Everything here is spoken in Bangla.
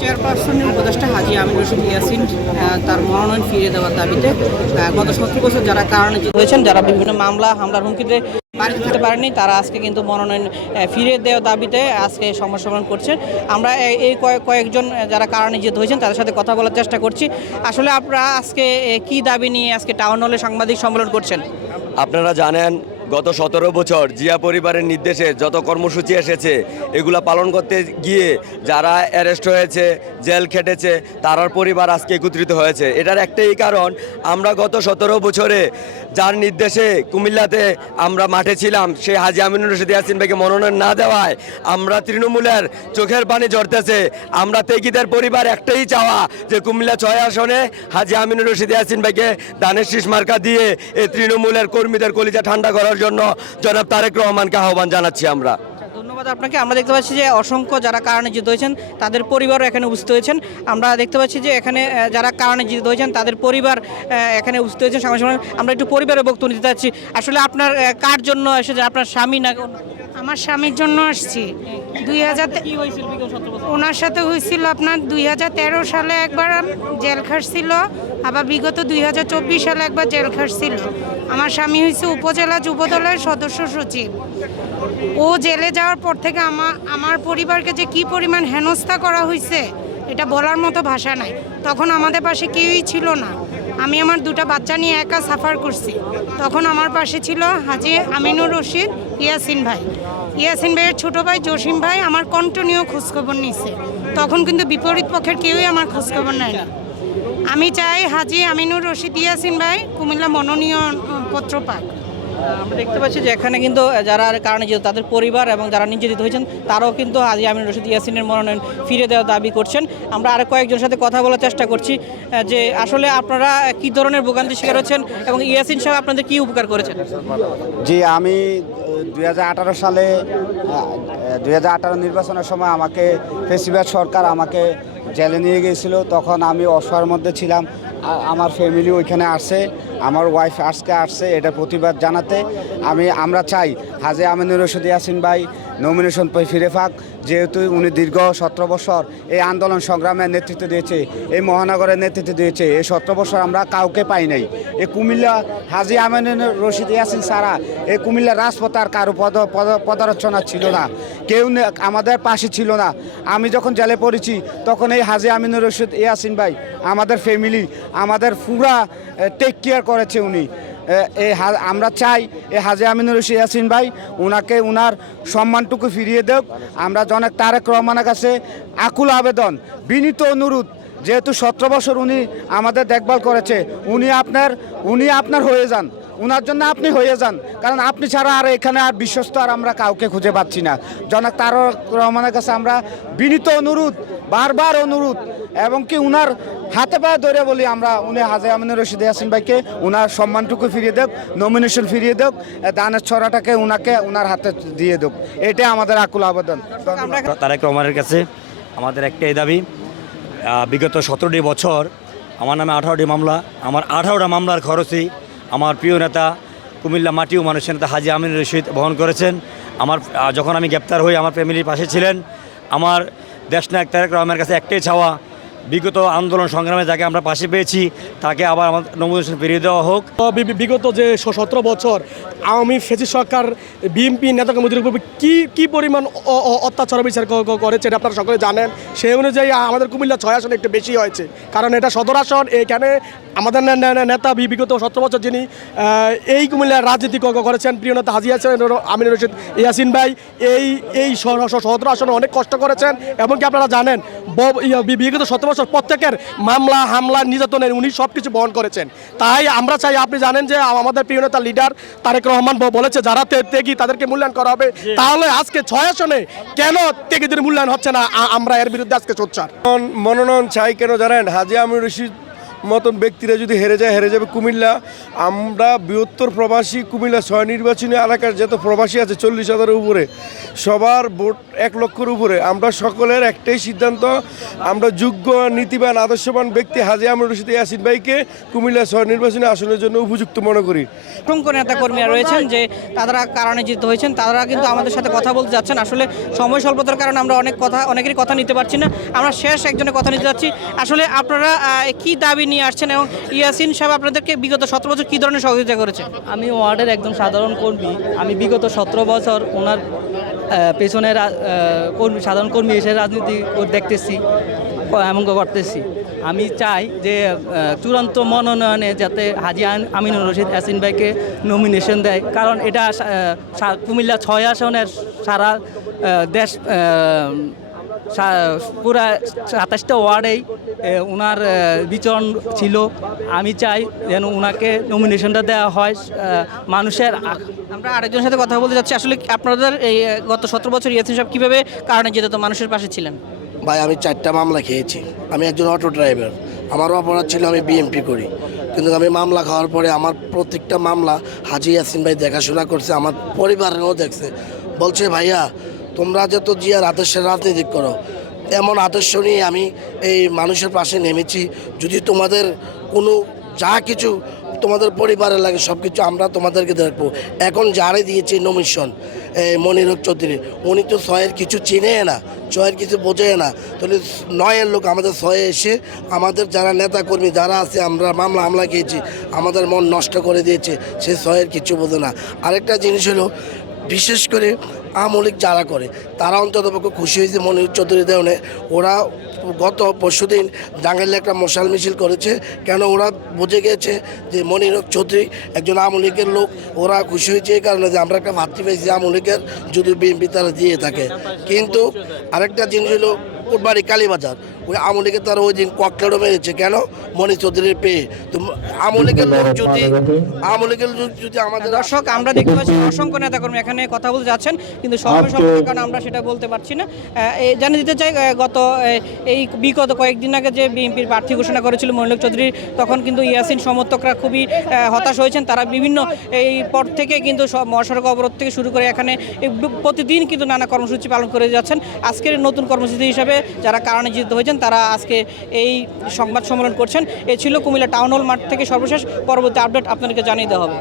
চেয়ারপারসনের উপদেষ্টা হাজি আমির রশিদ ইয়াসিন তার মনোনয়ন ফিরিয়ে দেওয়ার দাবিতে গত সত্তর বছর যারা কারণে হয়েছেন, যারা বিভিন্ন মামলা, হামলার হুমকিতে বাড়ি দিতে পারেনি তারা আজকে কিন্তু মনোনয়ন ফিরিয়ে দেওয়ার দাবিতে আজকে সম্মেলন করছেন। আমরা এই- এই কয়েক কয়েকজন যারা কারণে জিত হয়েছেন, তাদের সাথে কথা বলার চেষ্টা করছি। আসলে আপনারা আজকে কি দাবি নিয়ে আজকে টাউন হলে সাংবাদিক সম্মেলন করছেন? আপনারা জানেন গত সতেরো বছর জিয়া পরিবারের নির্দেশে যত কর্মসূচি এসেছে, এগুলা পালন করতে গিয়ে যারা অ্যারেস্ট হয়েছে, জেল খেটেছে, তারার পরিবার আজকে একত্রিত হয়েছে। এটার একটাই কারণ, আমরা গত সতেরো বছরে যার নির্দেশে কুমিল্লাতে আমরা মাঠে ছিলাম, সেই হাজি আমিনুর রশিদ ইয়াসিন ভাইকে মনোনয়ন না দেওয়ায় আমরা তৃণমূলের চোখের পানি ঝরতেছে। আমরা তেগিদের পরিবার একটাই চাওয়া যে কুমিল্লা ছয় আসনে হাজি আমিনুর রশিদ ইয়াসিন ভাইকে দানের শীষ মার্কা দিয়ে এই তৃণমূলের কর্মীদের কলিজা ঠান্ডা করার জন্য জনাব তারেক রহমানকে আহ্বান জানাচ্ছি আমরা। ধন্যবাদ আপনাকে। আমরা দেখতে পাচ্ছি যে অসংখ্য যারা কারণে জিত হয়েছেন, তাদের পরিবারও এখানে উপস্থিত হয়েছেন। আমরা দেখতে পাচ্ছি যে এখানে যারা কারণে জিত হয়েছেন, তাদের পরিবার এখানে উপস্থিত হয়েছেন। সঙ্গে আমরা একটু পরিবারের বক্তব্য নিতে চাচ্ছি। আসলে আপনার কার জন্য এসেছে? আপনার স্বামী না আমার স্বামীর জন্য আসছি। দুই হাজার ওনার সাথে হয়েছিল আপনার দুই হাজার তেরো সালে একবার জেল খাটছিল আবার বিগত দুই হাজার চব্বিশ সালে একবার জেল খাটছিল। আমার স্বামী হয়েছে উপজেলা যুবদলের সদস্য সচিব। ও জেলে যাওয়ার পর থেকে আমার আমার পরিবারকে যে কি পরিমাণ হেনস্থা করা হয়েছে এটা বলার মতো ভাষা নাই। তখন আমাদের পাশে কেউই ছিল না। আমি আমার দুটা বাচ্চা নিয়ে একা সাফার করছি। তখন আমার পাশে ছিল হাজি আমিনুর রশিদ, ইয়াসিন ভাই। ইয়াসিন ভাইয়ের ছোট ভাই জসিম ভাই আমার কন্টিনিউ খোঁজখবর নিছে। তখন কিন্তু বিপরীত পক্ষের কেউই আমার খোঁজখবর নেয় না। আমি চাই হাজি আমিনুর রশিদ, ইয়াসিন ভাই কুমিল্লা মনোনীয় পত্র পাক। আমরা দেখতে পাচ্ছি যে এখানে কিন্তু যারা কারণে জিত তাদের পরিবার এবং যারা নির্যাতিত হয়েছেন, তারাও কিন্তু হাজি আমিন রশিদ ইয়াসিনের মনোনয়ন ফিরে দেওয়ার দাবি করছেন। আমরা আরও কয়েকজনের সাথে কথা বলার চেষ্টা করছি যে আসলে আপনারা কি ধরনের ভোগান্তি শিকার হচ্ছেন এবং ইয়াসিন সাহেব আপনাদের কি উপকার করেছেন? জি, আমি দু হাজার আঠারো সালে দু হাজার আঠারো নির্বাচনের সময় আমাকে ফেসিবাদ সরকার আমাকে জেলে নিয়ে গিয়েছিল। তখন আমি অসহায়ের মধ্যে ছিলাম। আমার ফ্যামিলি ওইখানে আসছে আমার ওয়াইফ আজকে আসছে, এটা প্রতিবাদ জানাতে। আমি, আমরা চাই, হাজে আমিনুর রশিদ ইয়াসিন ভাই নমিনেশন পেয়ে ফিরে পাক যেহেতু উনি দীর্ঘ সতেরো বছর এই আন্দোলন সংগ্রামের নেতৃত্ব দিয়েছে, এই মহানগরের নেতৃত্ব দিয়েছে, এই সতেরো বছর আমরা কাউকে পাই নাই। এই কুমিল্লা হাজি আমিনুর রশিদ ইয়াসিন সারা এই কুমিল্লা রাজপথ আর কারও পদ, পদ- পদার্চনা ছিল না। কেউ আমাদের পাশে ছিল না। আমি যখন জেলে পড়েছি, তখন এই হাজি আমিনুর রশিদ ইয়াসিন ভাই, আমাদের ফ্যামিলি আমাদের পুরা টেক কেয়ার করেছে উনি। এ, এই আমরা চাই এই হাজি আমিনুর রশিদ ইয়াসিন ভাই ওনাকে ওনার সম্মানটুকু ফিরিয়ে দেব আমরা জনক তারেক রহমানের কাছে আকুল আবেদন বিনীত অনুরোধ যেহেতু সতেরো বছর উনি আমাদের দেখভাল করেছে উনি আপনার উনি আপনার হয়ে যান। ওনার জন্য আপনি হয়ে যান কারণ আপনি ছাড়া আর এখানে আর বিশ্বস্ত আর আমরা কাউকে খুঁজে পাচ্ছি না। জনক তারক রহমানের কাছে আমরা বিনীত অনুরোধ বারবার অনুরোধ এবং কি উনার হাতে পায়ে ধরে বলি আমরা, উনি হাজে আমিনুর রশিদ ইয়াসিন ভাইকে উনার সম্মানটুকু ফিরিয়ে দেব নমিনেশন ফিরিয়ে দেব দানের ছড়াটাকে উনাকে উনার হাতে দিয়ে দেব এটাই আমাদের আকুল আবেদন। তারেক রহমানের কাছে আমাদের একটাই দাবি বিগত সতেরোটি বছর আমার নামে আঠারোটি মামলা, আমার আঠারোটা মামলার খরচই আমার প্রিয় নেতা কুমিল্লা মাটি ও মানুষের নেতা হাজি আমিন রশিদ বহন করেছেন। আমার যখন আমি গ্রেপ্তার হই, আমার ফ্যামিলির পাশে ছিলেন, আমার দেশনায়ক তারেক রহমানের কাছে একটাই চাওয়া বিগত আন্দোলন সংগ্রামে যাকে আমরা পাশে পেয়েছি, তাকে আবার আমার নমিনেশন ফিরিয়ে দেওয়া হোক। বিগত যে সতেরো বছর আওয়ামী ফেসি সরকার, বিএনপি নেতাকর্মীদের উপর কি কি পরিমাণ অত্যাচার বিচার করেছে এটা আপনারা সকলে জানেন। সেই অনুযায়ী আমাদের কুমিল্লা ছয় আসন একটু বেশি হয়েছে। কারণ এটা সদর আসন, এখানে আমাদের নেতা বিগত সতেরো বছর যিনি এই কুমিল্লার রাজনীতি করেছেন, প্রিয় নেতা হাজি হাসান আমিনুর রশিদ ইয়াসিন ভাই, এই এই স- স- আসনে অনেক কষ্ট করেছেন। এমনকি আপনারা জানেন বিগত সতেরো বছর প্রত্যেকের মামলা হামলা নির্যাতনের উনি সব কিছু বহন করেছেন। তাই আমরা চাই আপনি জানেন যে আমাদের প্রিয় নেতা লিডার তারেক রহমান বলেছে যারা ত্যাগী তাদেরকে মূল্যায়ন করা হবে। তাহলে আজকে ছয় আসনে কেন ত্যাগীদের মূল্যায়ন হচ্ছে না? আমরা এর বিরুদ্ধে আজকে সোচ্চার। মনোনয়ন চাই কেন জানেন? হাজি আমির রশিদ মতন ব্যক্তিরা যদি হেরে যায়, হেরে যাবে কুমিল্লা। আমরা বৃহত্তর প্রবাসী কুমিল্লা ছয় নির্বাচনী এলাকার যত প্রবাসী আছে, চল্লিশ হাজারের উপরে, সবার ভোট এক লক্ষের উপরে। আমরা সকলের একটাই সিদ্ধান্ত, আমরা যোগ্য, নীতিবান, আদর্শবান ব্যক্তি হাজি আমর রশিদ ইয়াসিন ভাইকে কুমিল্লা ছয় নির্বাচনী আসনের জন্য উপযুক্ত মনে করি। অসংখ্য নেতা কর্মীরা রয়েছেন যে, তারা কারণে জিত হয়েছেন, তারা কিন্তু আমাদের সাথে কথা বলতে যাচ্ছেন। আসলে সময় স্বল্পতার কারণে আমরা অনেক কথা, অনেকেরই কথা নিতে পারছি না। আমরা শেষ একজনের কথা নিতে যাচ্ছি। আসলে আপনারা কি দাবি নিয়ে আসছেন এবং ইয়াসিন সাহেব আপনাদেরকে বিগত সতেরো বছর কী ধরনের সহযোগিতা করেছে? আমি ওয়ার্ডের একজন সাধারণ কর্মী। আমি বিগত সতেরো বছর ওনার পেছনে কর্মী, সাধারণ কর্মী এসে রাজনীতি দেখতেছি, এমন করতেছি। আমি চাই যে চূড়ান্ত মনোনয়নে যাতে হাজি আমিনুর রশিদ ইয়াসিন ভাইকে নমিনেশন দেয়। কারণ এটা কুমিল্লা ছয় আসনের সারা দেশ পুরা সাতাশটা ওয়ার্ডেই ওনার বিচরণ ছিল। আমি চাই যেন ওনাকে নমিনেশনটা দেওয়া হয় মানুষের আমরা আরেকজনের সাথে কথা বলতে যাচ্ছি। আসলে আপনাদের এই গত সতেরো বছর ইয়াসিন সাহেব কীভাবে কারণে যেতে তো মানুষের পাশে ছিলেন। ভাই আমি চারটা মামলা খেয়েছি। আমি একজন অটো ড্রাইভার আমারও অপরাধ ছিল আমি বিএমপি করি। কিন্তু আমি মামলা খাওয়ার পরে আমার প্রত্যেকটা মামলা হাজি ইয়াসিন ভাই দেখাশোনা করছে আমার পরিবারেরও দেখছে। বলছে ভাইয়া তোমরা যত জিয়ার আদর্শের রাজনীতি করো এমন আদর্শ নিয়ে আমি এই মানুষের পাশে নেমেছি। যদি তোমাদের কোনো যা কিছু তোমাদের পরিবারের লাগে সব কিছু আমরা তোমাদেরকে দেখব। এখন যারে দিয়েছি নমিশন মনির হক চৌধুরী, উনি তো ছয়ের কিছু চিনে না, ছয়ের কিছু বোঝে না। তাহলে নয়ের লোক আমাদের ছয়ে এসে আমাদের যারা নেতা কর্মী যারা আছে, আমরা মামলা হামলা খেয়েছি, আমাদের মন নষ্ট করে দিয়েছে, সে ছয়ের কিছু বোঝে না। আরেকটা জিনিস হলো, বিশেষ করে আমলিক যারা করে, তারা অন্তত পক্ষে খুশি হয়েছে মনির চৌধুরী দেওয়ানে। ওরা গত পরশুদিন ডাঙ্গাইলে একটা মশাল মিছিল করেছে। কেন ওরা বুঝে গেছে যে মনির চৌধুরী একজন আমলিকের লোক, ওরা খুশি হয়েছে এই কারণে যে আমরা একটা ভাতৃ পেয়েছি আমলিকের যদি বিএনপি তারা দিয়ে থাকে। কিন্তু আরেকটা জিনিস হলো বাড়ি কালীবাজার। ওই আমলিকে তারা ওই দিন ককটেলও মেরেছে। কেন? মনির চৌধুরীর পেয়ে। তো আমলিকের লোক যদি আমলিকের লোক যদি আমাদের দর্শক আমরা দেখতে পাচ্ছি অসংখ্য নেতাকর্মী এখানে কথা বলতে যাচ্ছেন কিন্তু সময় স্বল্পতার কারণে আমরা সেটা বলতে পারছি না। জানিয়ে দিতে চাই গত এই বিগত কয়েকদিন আগে যে বিএনপির প্রার্থী ঘোষণা করেছিল মহিলক চৌধুরী তখন কিন্তু ইয়াসিন সমর্থকরা খুবই হতাশ হয়েছেন। তারা বিভিন্ন এই পর থেকে কিন্তু সব মহাসড়ক অবরোধ থেকে শুরু করে এখানে প্রতিদিন কিন্তু নানা কর্মসূচি পালন করে যাচ্ছেন। আজকের নতুন কর্মসূচি হিসাবে যারা কারণে জিত হয়েছেন, তারা আজকে এই সংবাদ সম্মেলন করছেন। এ ছিল কুমিল্লা টাউন হল মাঠ থেকে সর্বশেষ। পরবর্তী আপডেট আপনাদেরকে জানিয়ে দেওয়া হবে।